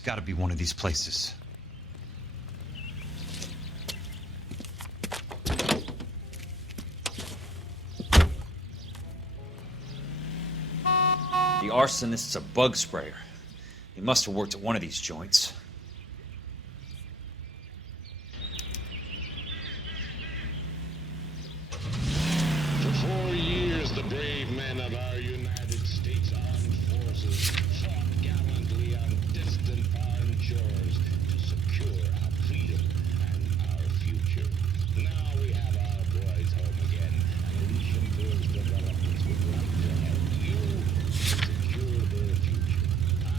It's gotta be one of these places. The arsonist's a bug sprayer. He must have worked at one of these joints. For 4 years, the brave men of our United States Armed Forces fought gallantly on distant foreign shores to secure our freedom and our future. Now we have our boys home again, and Elysian-Bill's developments would like to help you secure their future.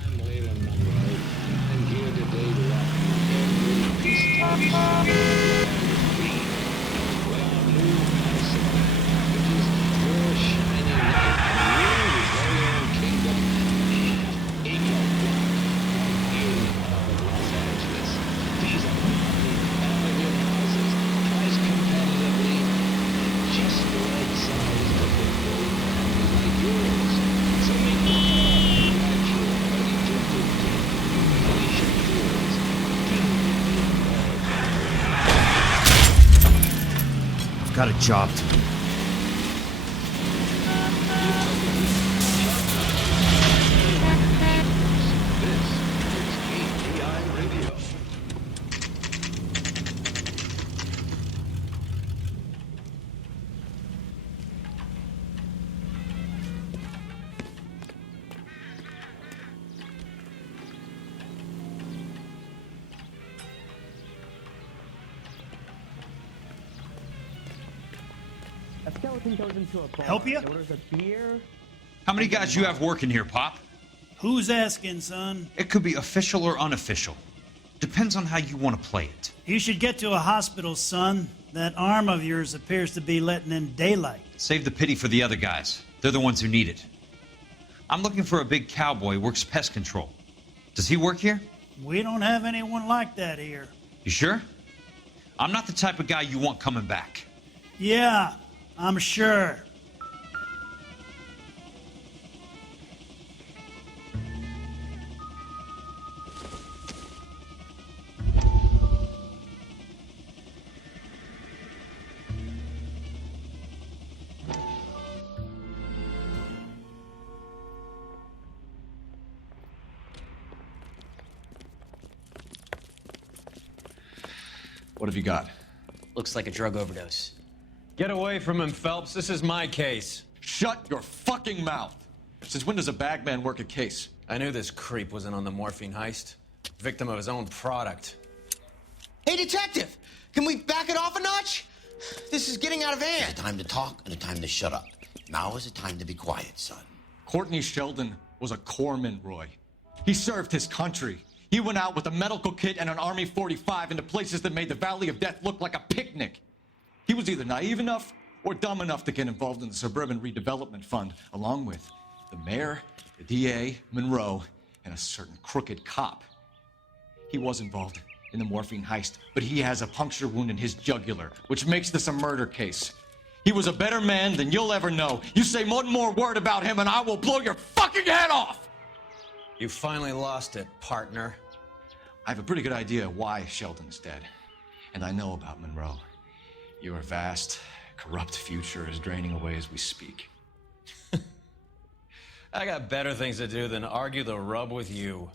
I'm Leland Monroe, and I'm here today to offer you every peacetime song of the land of freedom. With our new medicine packages, your shining light and new Napoleon Kingdom have Eco Block right here in the heart of Los Angeles. These are modern, elegant houses, priced competitively, just the right size for a good family like yours. So make the call right here, ready to move to Elysian Fields. I've got a job to do. This is ATI Radio. A skeleton goes into a bar. Help ya? Orders a beer. How many guys you have working here, Pop? Who's asking, son? It could be official or unofficial. Depends on how you want to play it. You should get to a hospital, son. That arm of yours appears to be letting in daylight. Save the pity for the other guys. They're the ones who need it. I'm looking for a big cowboy who works pest control. Does he work here? We don't have anyone like that here. You sure? I'm not the type of guy you want coming back. Yeah, I'm sure. What have you got? Looks like a drug overdose. Get away from him, Phelps. This is my case. Shut your fucking mouth! Since when does a bagman work a case? I knew this creep wasn't on the morphine heist. Victim of his own product. Hey, detective! Can we back it off a notch? This is getting out of hand. There's a time to talk and a time to shut up. Now is the time to be quiet, son. Courtney Sheldon was a corpsman, Roy. He served his country. He went out with a medical kit and an Army 45 into places that made the Valley of Death look like a picnic. He was either naive enough or dumb enough to get involved in the Suburban Redevelopment Fund, along with the mayor, the DA, Monroe, and a certain crooked cop. He was involved in the morphine heist, but he has a puncture wound in his jugular, which makes this a murder case. He was a better man than you'll ever know. You say one more word about him and I will blow your fucking head off! You finally lost it, partner. I have a pretty good idea why Sheldon's dead. And I know about Monroe. Your vast, corrupt future is draining away as we speak. I got better things to do than argue the rub with you.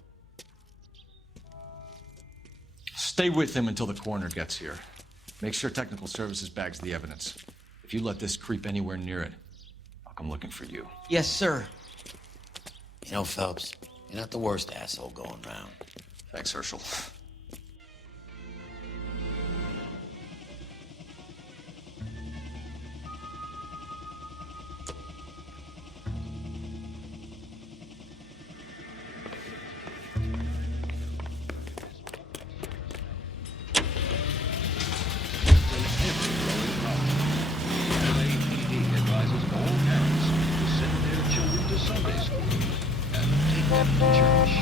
Stay with him until the coroner gets here. Make sure technical services bags the evidence. If you let this creep anywhere near it, I'll come looking for you. Yes, sir. You know, Phelps, you're not the worst asshole going round. Thanks, Herschel. LAPD advises all parents to send their children to Sunday school and take them to church.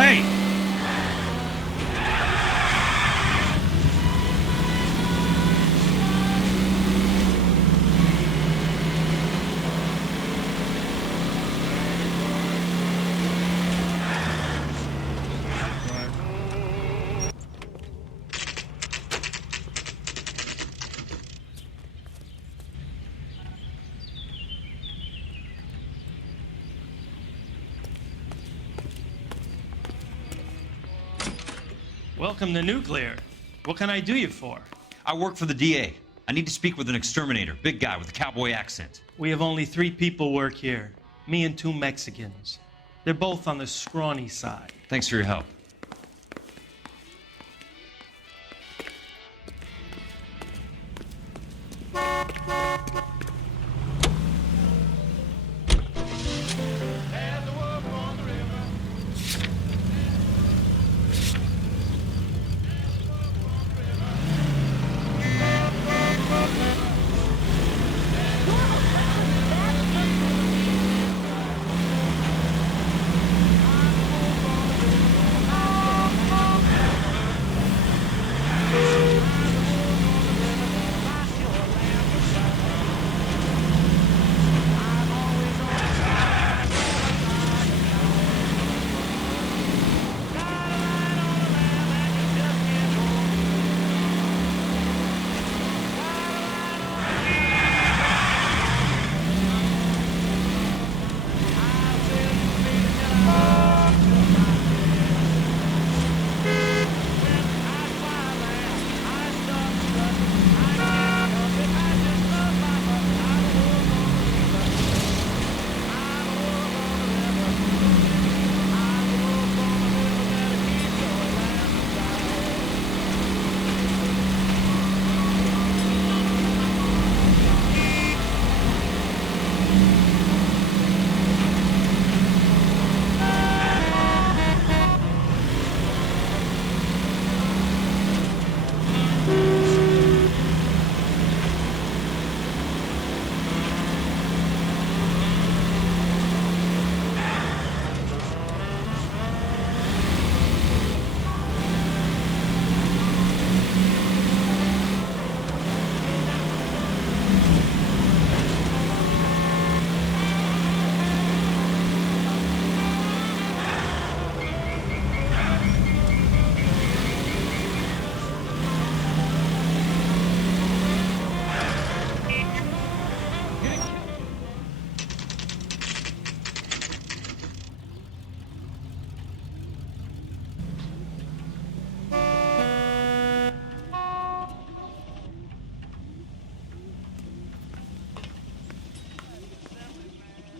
Hey! Welcome to Nuclear. What can I do you for? I work for the DA. I need to speak with an exterminator, big guy with a cowboy accent. We have only 3 people work here. Me and 2 Mexicans. They're both on the scrawny side. Thanks for your help.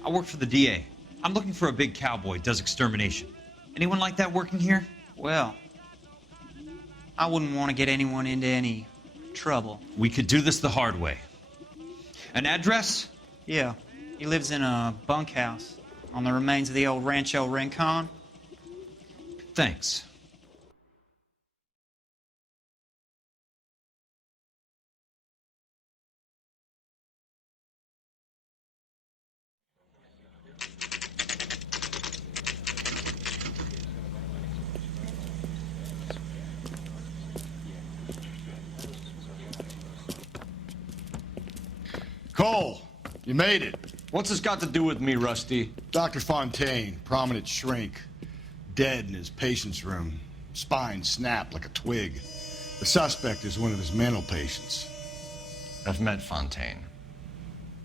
I work for the DA. I'm looking for a big cowboy, does extermination. Anyone like that working here? Well, I wouldn't want to get anyone into any trouble. We could do this the hard way. An address? Yeah, he lives in a bunkhouse on the remains of the old Rancho Rincon. Thanks. Cole, you made it. What's this got to do with me, Rusty? Dr. Fontaine, prominent shrink, dead in his patient's room, spine snapped like a twig. The suspect is one of his mental patients. I've met Fontaine.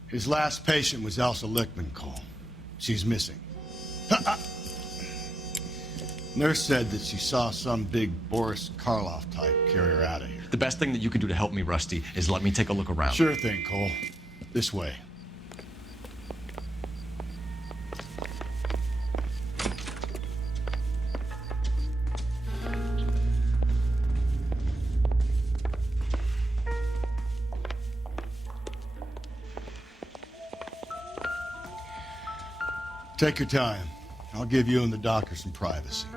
His last patient was Elsa Lichtman, Cole. She's missing. Nurse said that she saw some big Boris Karloff type carry her out of here. The best thing that you can do to help me, Rusty, is let me take a look around. Sure thing, Cole. This way. Take your time. I'll give you and the doctor some privacy.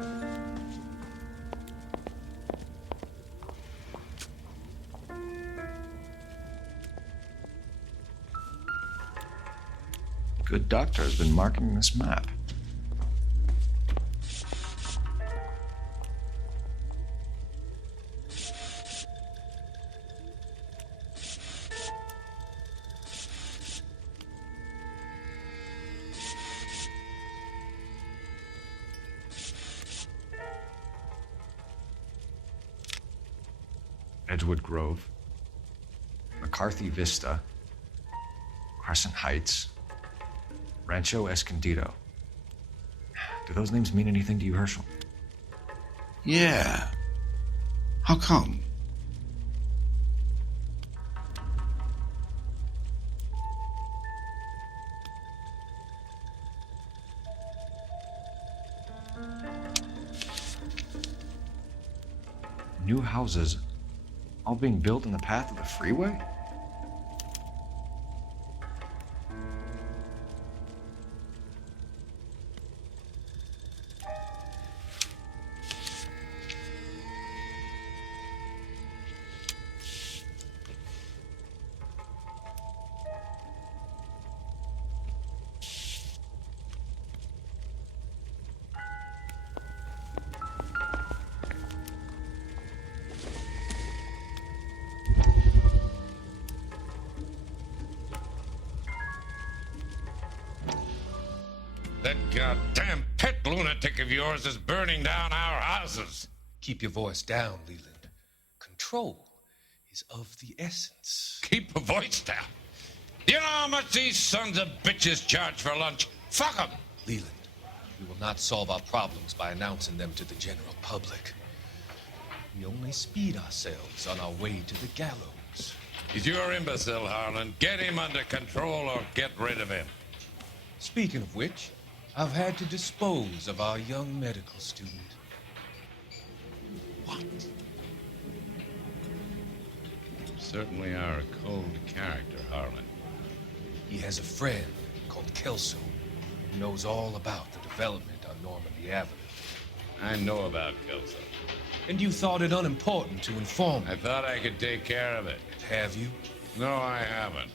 Good doctor has been marking this map. Edgewood Grove, McCarthy Vista, Crescent Heights, Rancho Escondido. Do those names mean anything to you, Herschel? Yeah. How come? New houses all being built in the path of the freeway? That goddamn pet lunatic of yours is burning down our houses. Keep your voice down, Leland. Control is of the essence. Keep your voice down. You know how much these sons of bitches charge for lunch? Fuck them. Leland, we will not solve our problems by announcing them to the general public. We only speed ourselves on our way to the gallows. He's your imbecile, Harlan. Get him under control or get rid of him. Speaking of which, I've had to dispose of our young medical student. What? You certainly are a cold character, Harlan. He has a friend called Kelso who knows all about the development on Normandy Avenue. I know about Kelso. And you thought it unimportant to inform me. I thought I could take care of it. Have you? No, I haven't.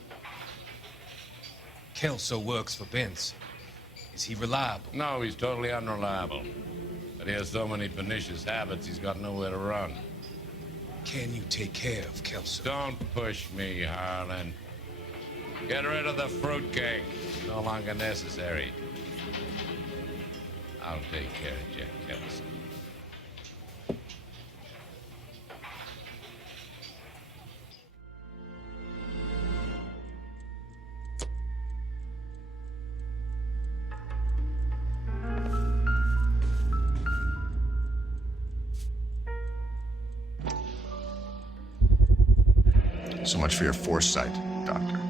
Kelso works for Benson. Is he reliable? No, he's totally unreliable. But he has so many pernicious habits, he's got nowhere to run. Can you take care of Kelso? Don't push me, Harlan. Get rid of the fruitcake. No longer necessary. I'll take care of Jack Kelso. So much for your foresight, Doctor.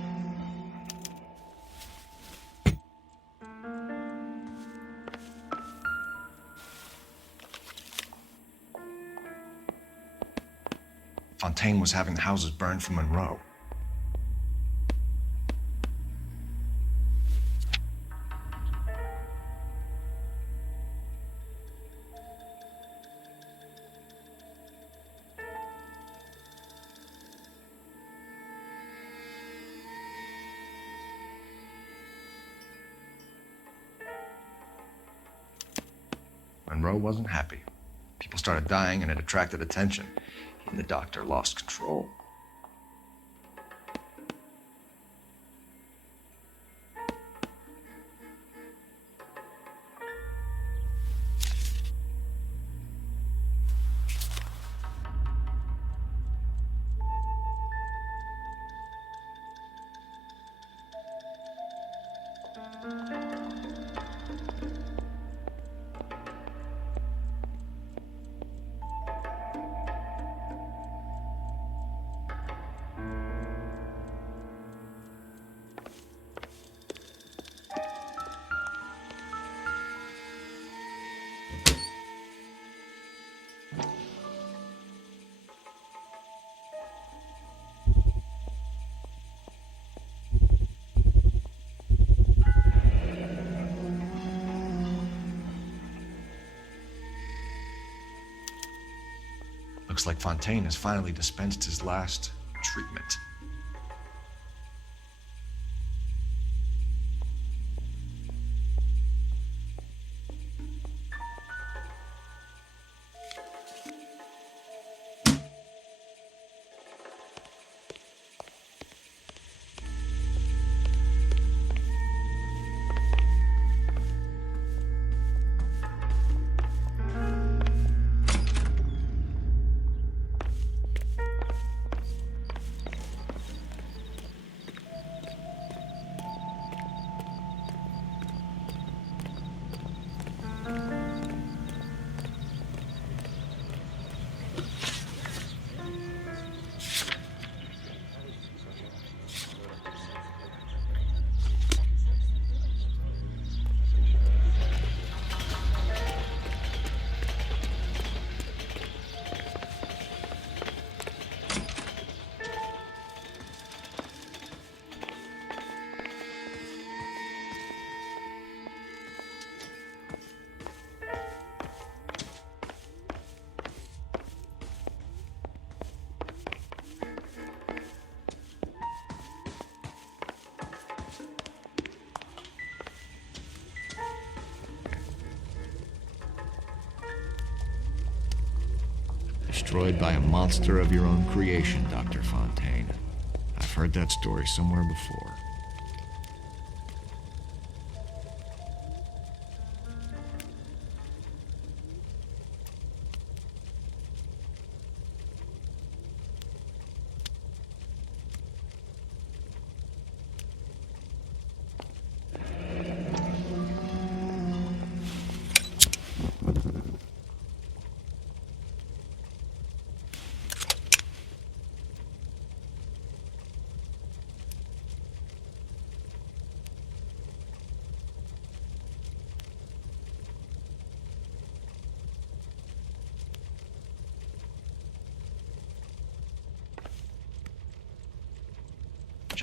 Fontaine was having the houses burned for Monroe. Monroe wasn't happy. People started dying and it attracted attention. And the doctor lost control. Looks like Fontaine has finally dispensed his last treatment. Destroyed by a monster of your own creation, Dr. Fontaine. I've heard that story somewhere before.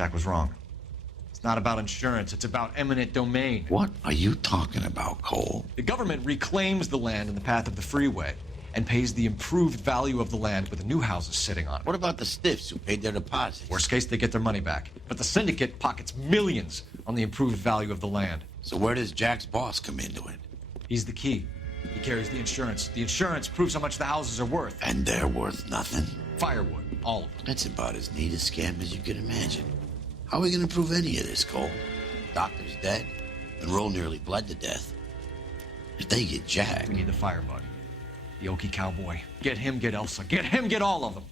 Jack was wrong. It's not about insurance, it's about eminent domain. What are you talking about, Cole? The government reclaims the land in the path of the freeway and pays the improved value of the land with the new houses sitting on it. What about the stiffs who paid their deposits? Worst case, they get their money back. But the syndicate pockets millions on the improved value of the land. So where does Jack's boss come into it? He's the key. He carries the insurance. The insurance proves how much the houses are worth. And they're worth nothing? Firewood, all of them. That's about as neat a scam as you can imagine. How are we going to prove any of this, Cole? Doctor's dead, and Roll nearly bled to death. If they get Jack... We need the firebug. The Okie cowboy. Get him, get Elsa. Get him, get all of them.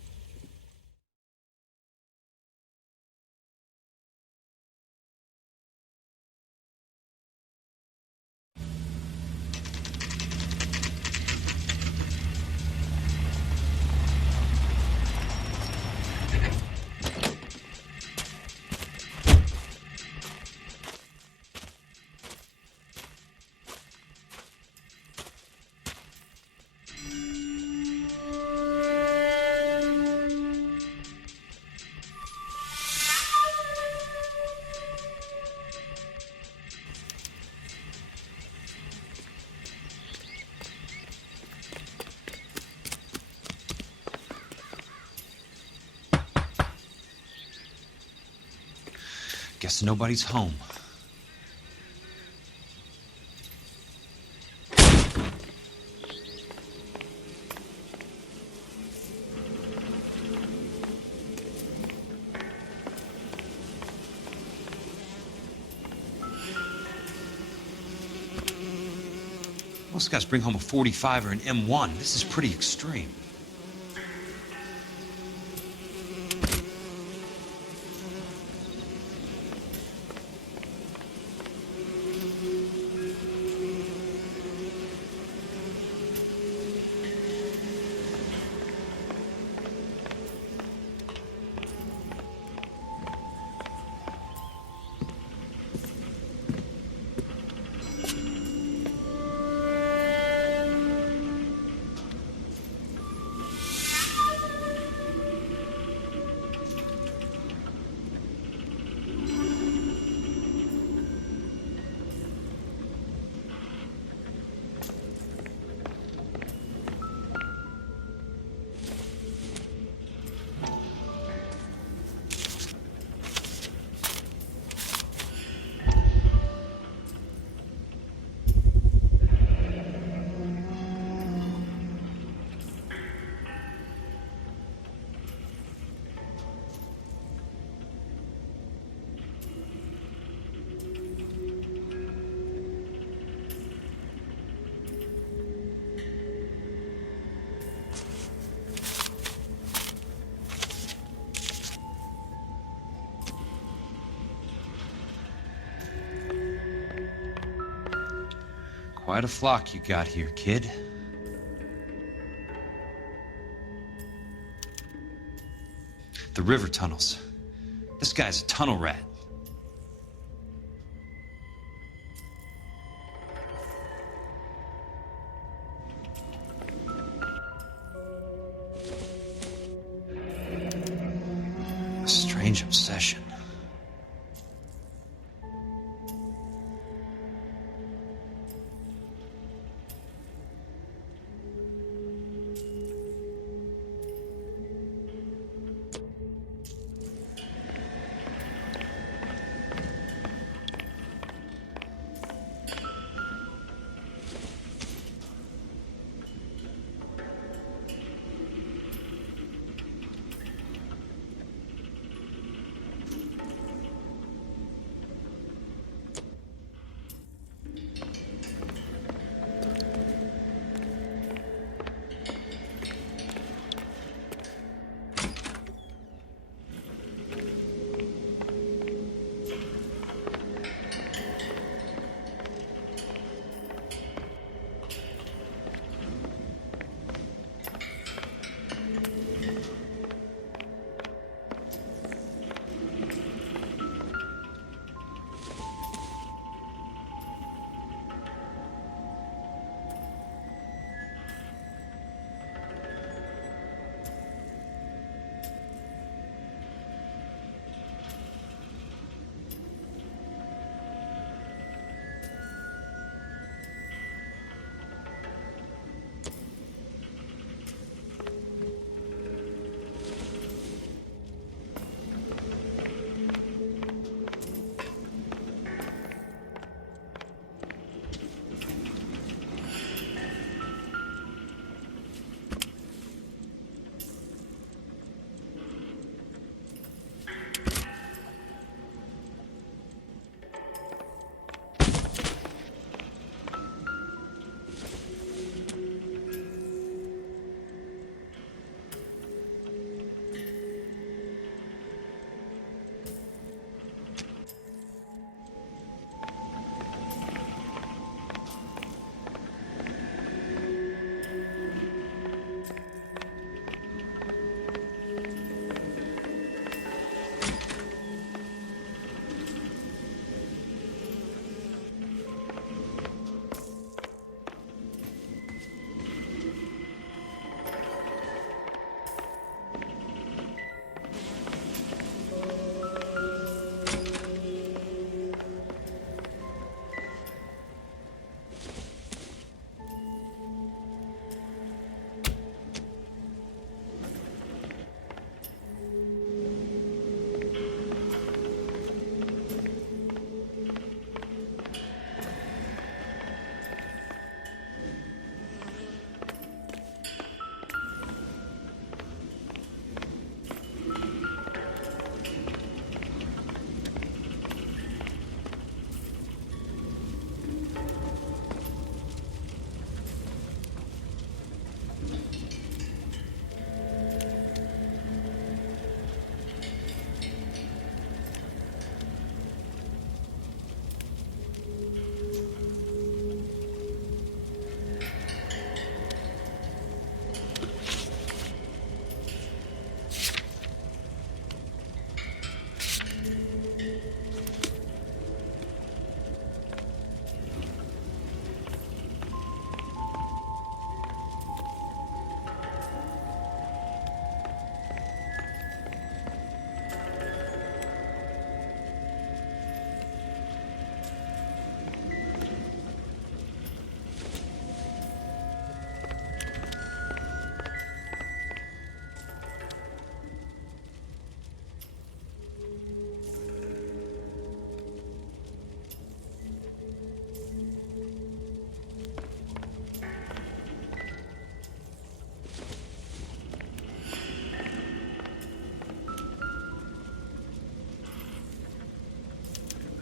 Guess nobody's home. Most guys bring home a 45 or an M1. This is pretty extreme. Quite a flock you got here, kid. The river tunnels. This guy's a tunnel rat. A strange obsession.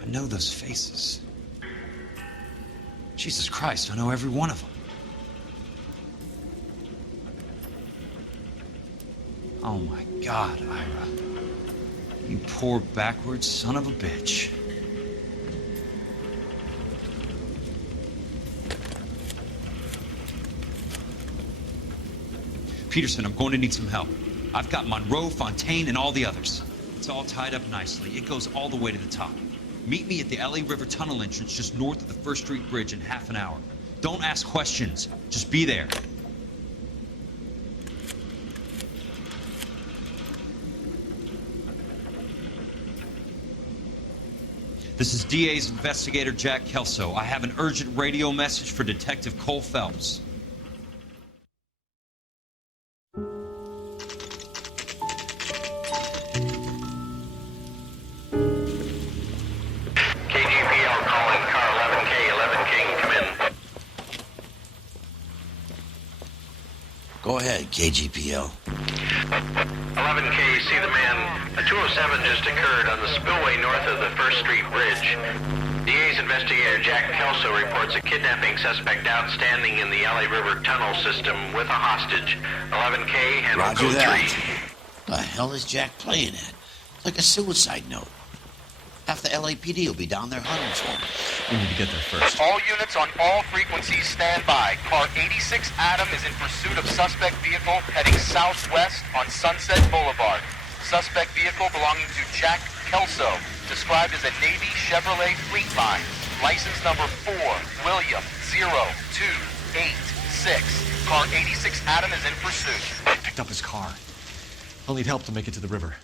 I know those faces. Jesus Christ, I know every one of them. Oh my God, Ira. You poor backwards son of a bitch. Peterson, I'm going to need some help. I've got Monroe, Fontaine, and all the others. It's all tied up nicely. It goes all the way to the top. Meet me at the LA River Tunnel entrance just north of the First Street Bridge in half an hour. Don't ask questions. Just be there. This is DA's investigator Jack Kelso. I have an urgent radio message for Detective Cole Phelps. KGPL calling car 11K, 11 King, come in. Go ahead, KGPL. 11K, see the man. A 207 just occurred on the spillway north of the First Street Bridge. DA's investigator Jack Kelso reports a kidnapping suspect outstanding in the LA River Tunnel system with a hostage. 11K, handle Roger code that. 3. The hell is Jack playing at? It's like a suicide note. Half the LAPD will be down there hunting for him. We need to get there first. All units on all frequencies stand by. Car 86 Adam is in pursuit of suspect vehicle heading southwest on Sunset Boulevard. Suspect vehicle belonging to Jack Kelso, described as a Navy Chevrolet Fleetline. License number 4, William 0286. Car 86 Adam is in pursuit. Picked up his car. I'll need help to make it to the river.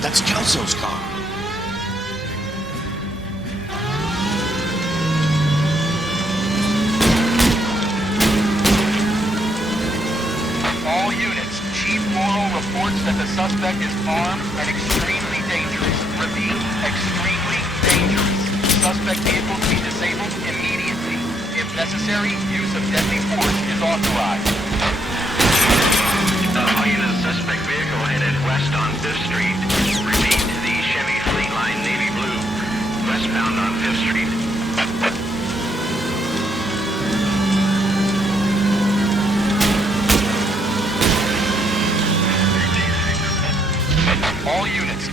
That's Kelso's car. All units, Chief Morrow reports that the suspect is armed and extremely dangerous. Repeat, extremely dangerous. Suspect vehicle to be disabled immediately. If necessary, use of deadly force is authorized. All units, suspect vehicle headed west on 5th Street. Repeat, the Chevy Fleetline Navy Blue, westbound on 5th Street.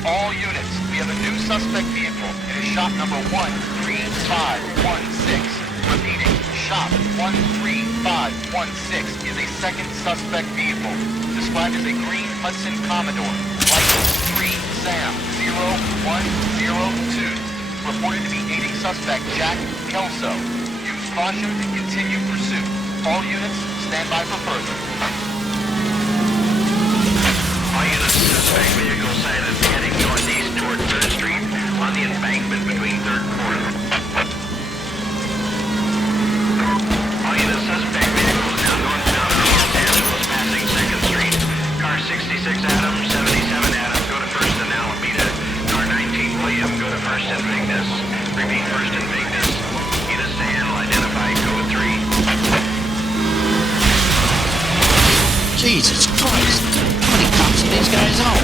All units, we have a new suspect vehicle. It is shop number 13516. Repeating, shop 13516 is a second suspect vehicle, described as a green Hudson Commodore, license 3 Sam 0102, reported to be aiding suspect Jack Kelso. Use caution and continue pursuit. All units, stand by for further. All units, suspect vehicle sighted heading northeast toward 3rd Street on the embankment between 3rd and 4th. All units, suspect vehicle is now northbound on Los Angeles, passing 2nd Street. Car 66 Adam, 77 Adam, go to 1st and Alameda. Car 19 William, go to 1st and Vignes. Repeat, 1st and Vignes. Units to handle, identify code 3. Jesus Christ! How many cops are these guys on?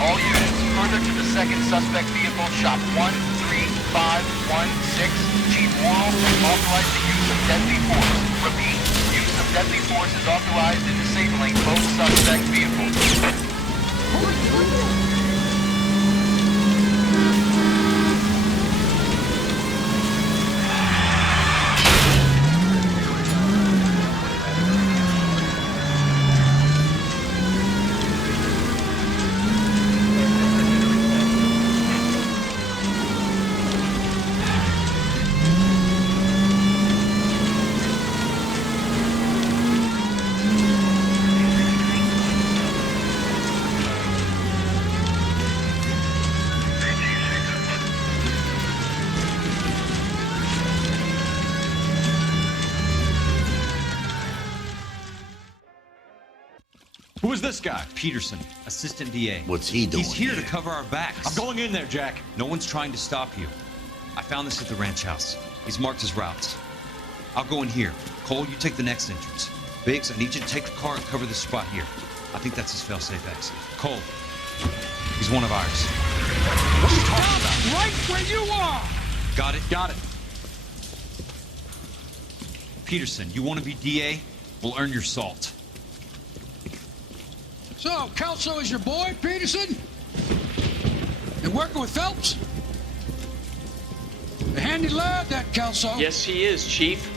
All units, further to the second suspect vehicle, shop 13516. Chief Morrow authorized the use of deadly force. Repeat, use of deadly force is authorized in disabling both suspect vehicles. Who is this guy? Peterson, assistant DA. What's he doing He's here here? to cover our backs. I'm going in there, Jack. No one's trying to stop you. I found this at the ranch house. He's marked his routes. I'll go in here. Cole, you take the next entrance. Biggs, I need you to take the car and cover this spot here. I think that's his fail-safe exit. Cole, he's one of ours. What are you talking about? Right where you are! Got it? Got it. Peterson, you want to be DA? We'll earn your salt. So, Kelso is your boy, Peterson? And working with Phelps? A handy lad, that Kelso. Yes, he is, Chief.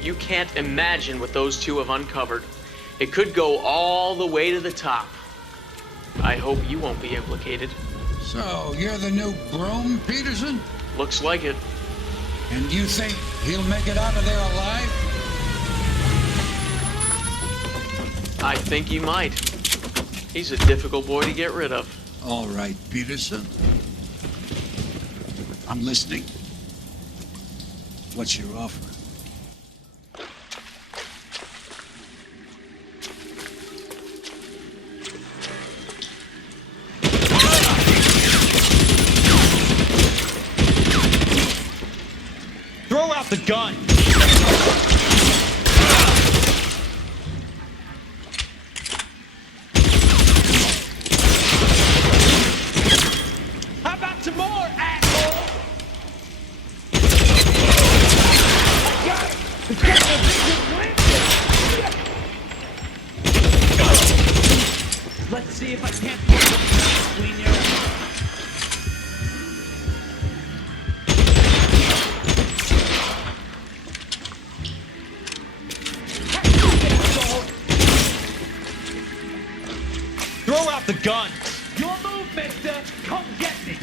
You can't imagine what those two have uncovered. It could go all the way to the top. I hope you won't be implicated. So, you're the new Broom, Peterson? Looks like it. And you think he'll make it out of there alive? I think he might. He's a difficult boy to get rid of. All right, Peterson. I'm listening. What's your offer? Throw out the gun! How about some more, asshole? Got it! It's got the big Let's see if I can't put something between your eyes. Throw out the gun! Your move, mister! Come get me!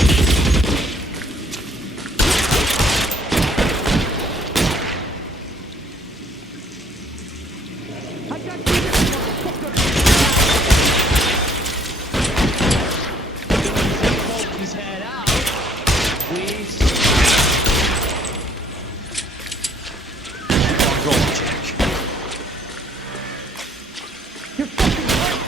I got you, motherfucker! Hold his head out, please. Go, Jack. You're fucking right!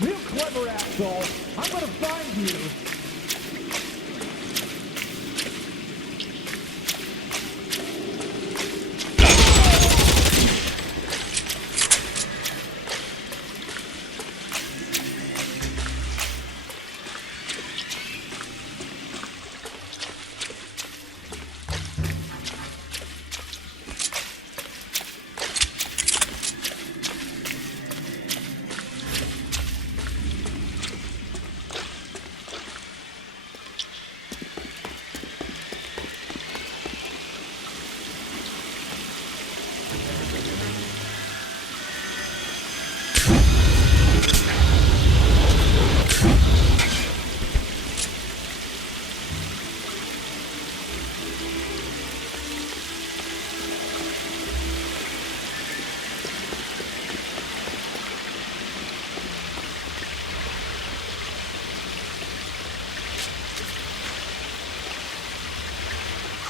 Real clever, asshole. I'm gonna find you.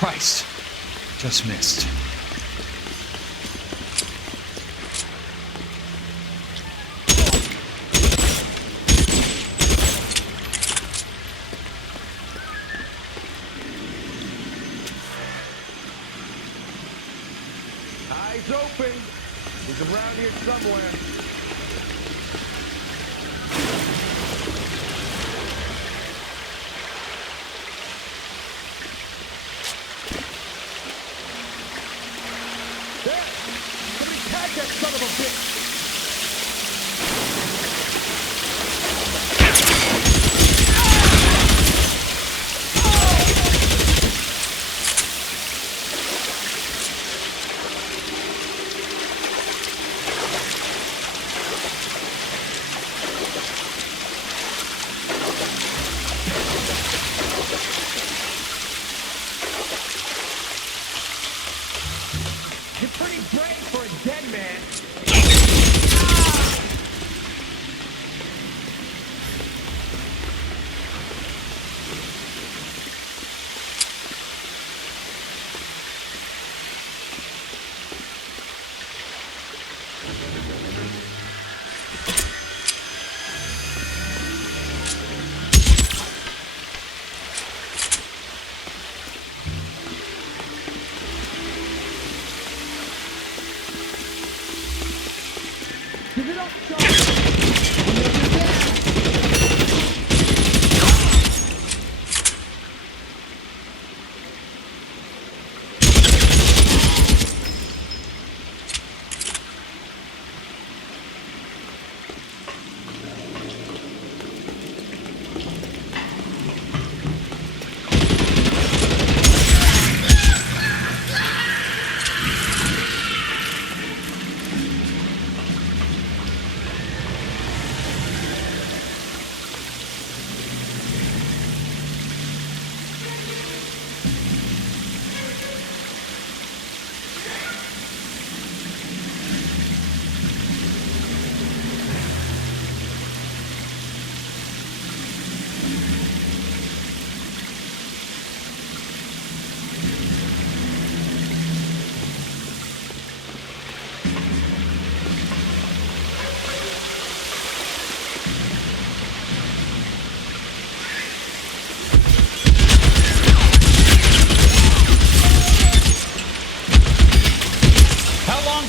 Christ. Just missed. Eyes open. He's around here somewhere. There! Somebody tag that son of a bitch! You're pretty brave for a dead man. Give it up, Sean!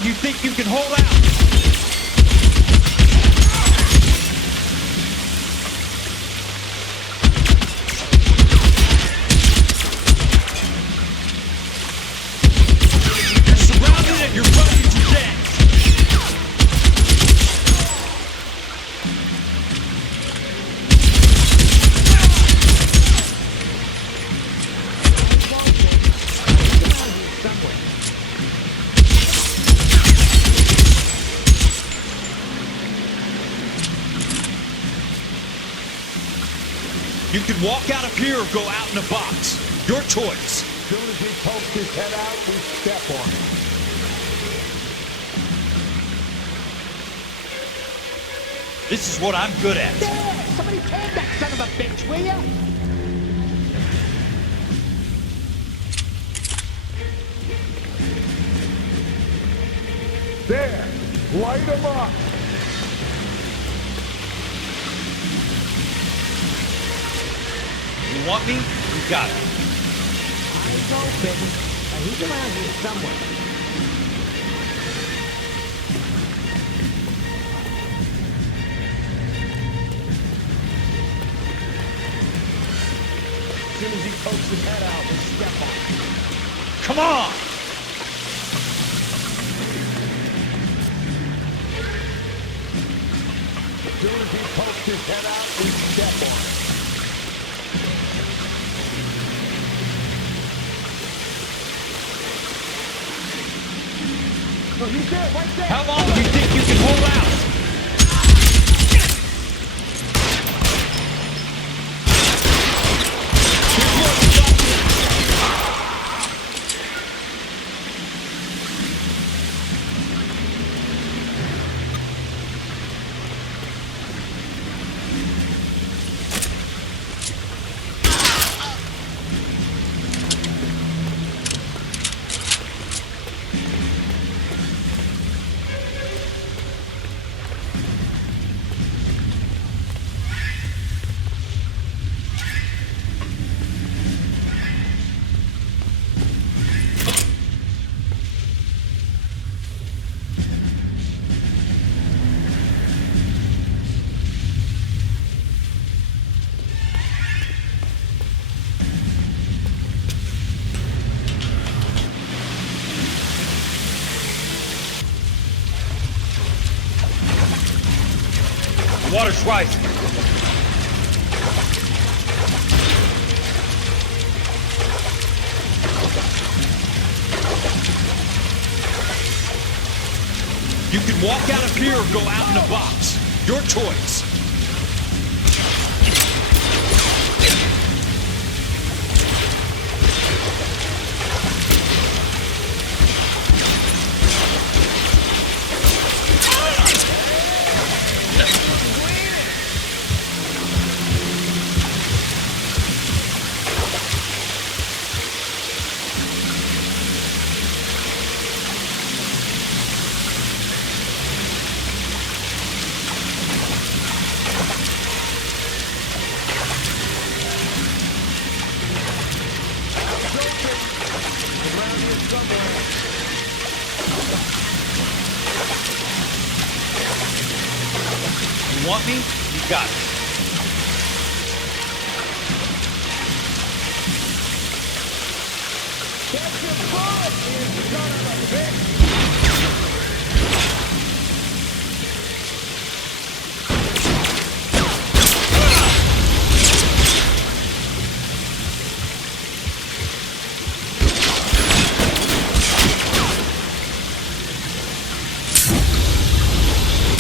You think you can hold out? You're surrounded and you're running to death. You can walk out of here or go out in a box. Your choice. As soon as he pokes his head out, we step on him. This is what I'm good at. There! Somebody tag that son of a bitch, will ya? There! Light him up! You want me? You got it. Eyes open. He's around here somewhere. As soon as he pokes his head out, we step on him. Come on! As soon as he pokes his head out, we step on him. Oh, he's there, right there. How long do you think you can hold out? The water's rising. You can walk out of here or go out in a box. Your choice. You want me? You got me.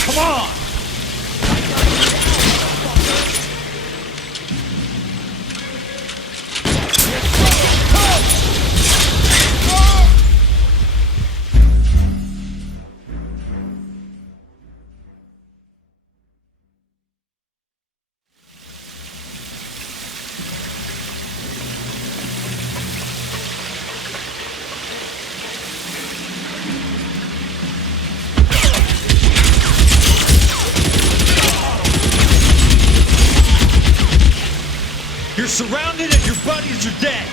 Come on! You're surrounded and your buddies are dead.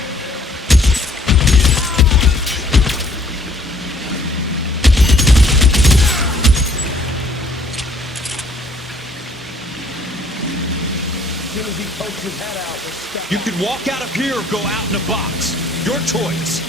You can walk out of here or go out in a box. Your choice.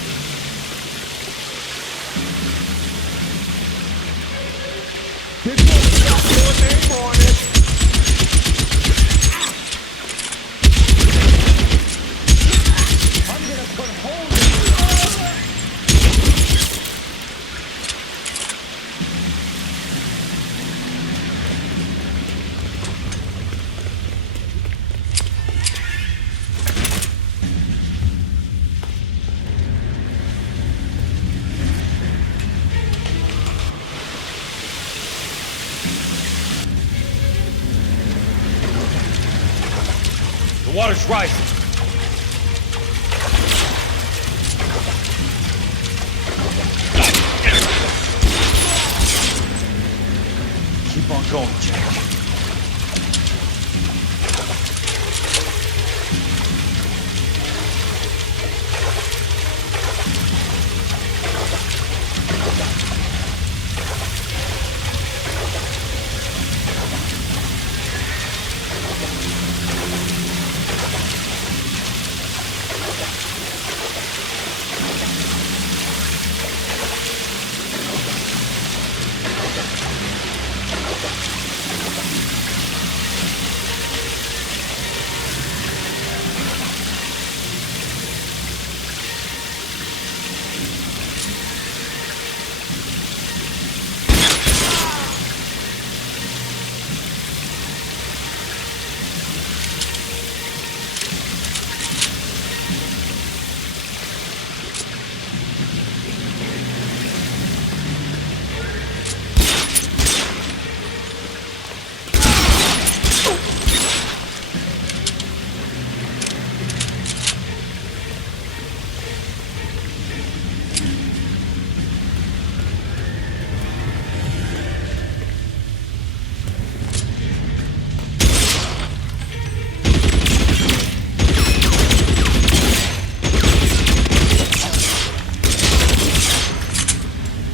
The water's rising. Keep on going, Jack.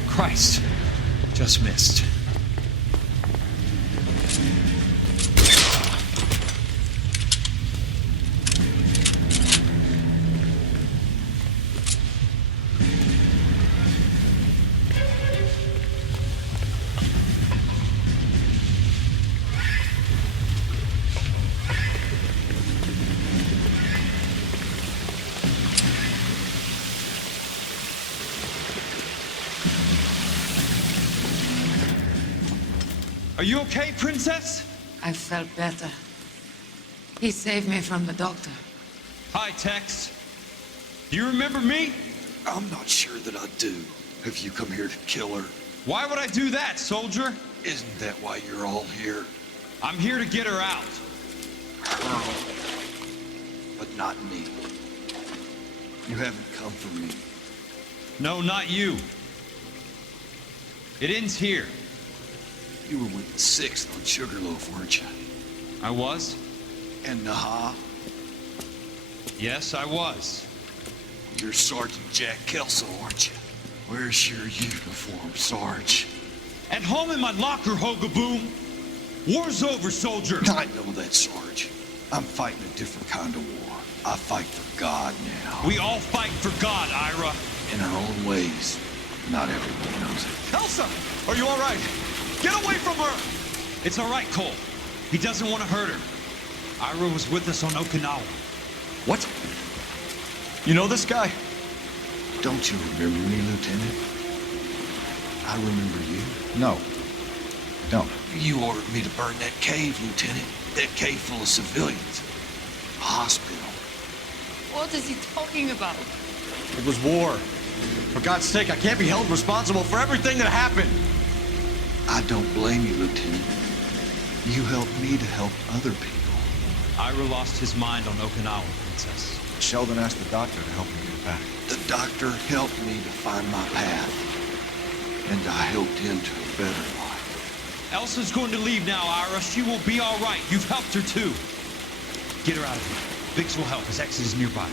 Christ, just missed. Are you okay, Princess? I felt better. He saved me from the doctor. Hi, Tex. Do you remember me? I'm not sure that I do. Have you come here to kill her? Why would I do that, soldier? Isn't that why you're all here? I'm here to get her out. Her. But not me. You haven't come for me. No, not you. It ends here. You were with the 6th on Sugarloaf, weren't you? I was. And Naha? Yes, I was. You're Sergeant Jack Kelso, aren't you? Where's your uniform, Sarge? At home in my locker, Hogaboom. War's over, soldier! I know that, Sarge. I'm fighting a different kind of war. I fight for God now. We all fight for God, Ira. In our own ways. Not everyone knows it. Elsa! Are you all right? Get away from her! It's all right, Cole. He doesn't want to hurt her. Ira was with us on Okinawa. What? You know this guy? Don't you remember me, Lieutenant? I remember you. No. Don't. You ordered me to burn that cave, Lieutenant. That cave full of civilians. A hospital. What is he talking about? It was war. For God's sake, I can't be held responsible for everything that happened. I don't blame you, Lieutenant. You helped me to help other people. Ira lost his mind on Okinawa, Princess. Sheldon asked the doctor to help him get back. The doctor helped me to find my path. And I helped him to a better life. Elsa's going to leave now, Ira. She will be all right. You've helped her, too. Get her out of here. Biggs will help. His exit is nearby.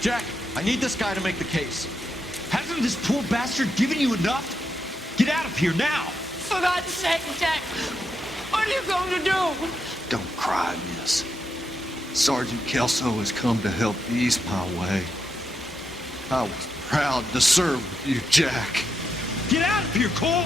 Jack, I need this guy to make the case. Hasn't this poor bastard given you enough? Get out of here now! For God's sake, Jack! What are you going to do? Don't cry, miss. Sergeant Kelso has come to help ease my way. I was proud to serve with you, Jack. Get out of here, Cole!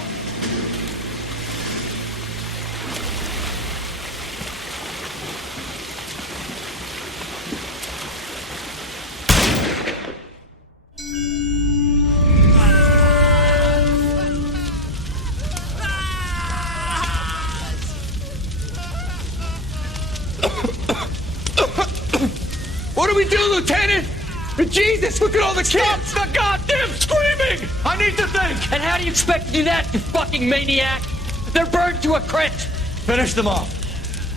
What do we do, Lieutenant? Jesus, look at all the kids! Stop the goddamn screaming! I need to think! And how do you expect to do that, you fucking maniac? They're burned to a crisp! Finish them off.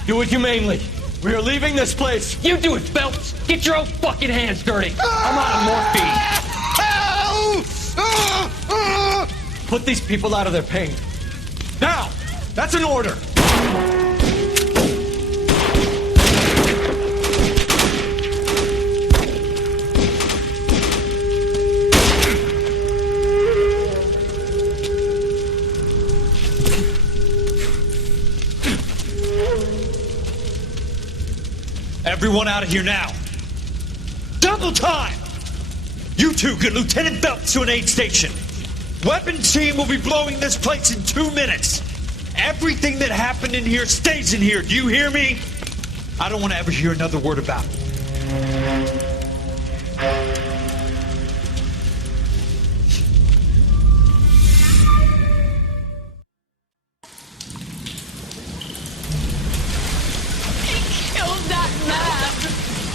Do it humanely. We are leaving this place. You do it, Phelps! Get your own fucking hands dirty! I'm out of morphine! Put these people out of their pain. Now! That's an order! Everyone out of here now! Double time! You two get Lieutenant Phelps to an aid station. Weapons team will be blowing this place in 2 minutes. Everything that happened in here stays in here. Do you hear me? I don't want to ever hear another word about it.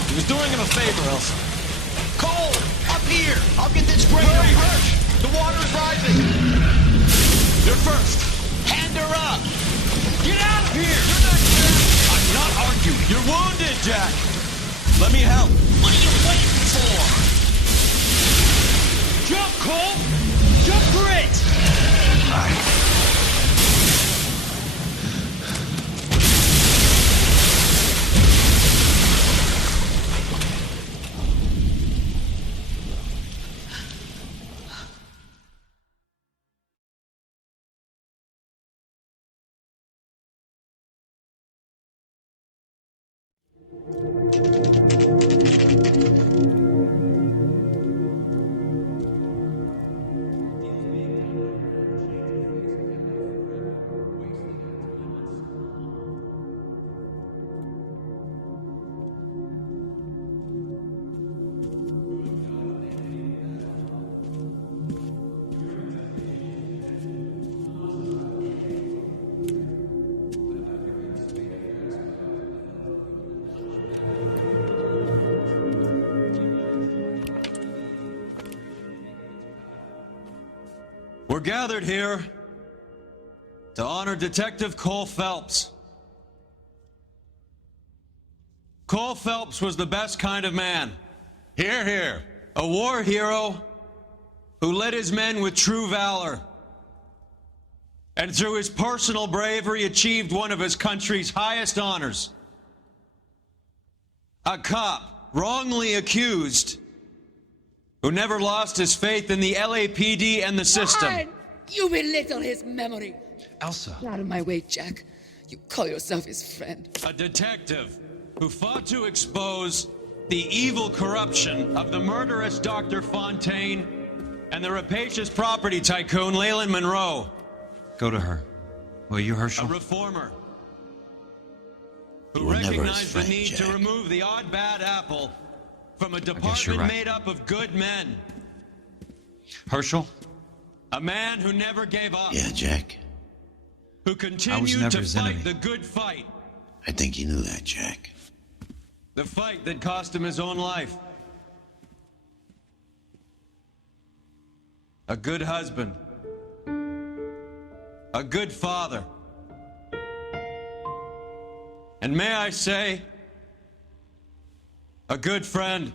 He was doing him a favor, Elsa. Cole, up here. I'll get this grave hurt. The water's rising. You're first. Hand her up. Get out of here. You're not Jack. I'm not arguing. You're wounded, Jack. Let me help. What are you waiting for? Jump, Cole! Jump for it! We're gathered here to honor Detective Cole Phelps. Cole Phelps was the best kind of man. Hear, hear. A war hero who led his men with true valor. And through his personal bravery achieved one of his country's highest honors. A cop wrongly accused who never lost his faith in the LAPD and the system. Fine. You belittle his memory. Elsa. Get out of my way, Jack. You call yourself his friend. A detective who fought to expose the evil corruption of the murderous Dr. Fontaine and the rapacious property tycoon Leyland Monroe. Go to her. Will you, A Herschel? reformer who You were never his recognized friend, the need to Jack. remove the odd bad apple from a you're department right. made up of good men. Herschel? A man who never gave up. Yeah, Jack. Who continued never to his fight enemy. the good fight. I think you knew that, Jack. The fight that cost him his own life. A good husband. A good father. And may I say, a good friend.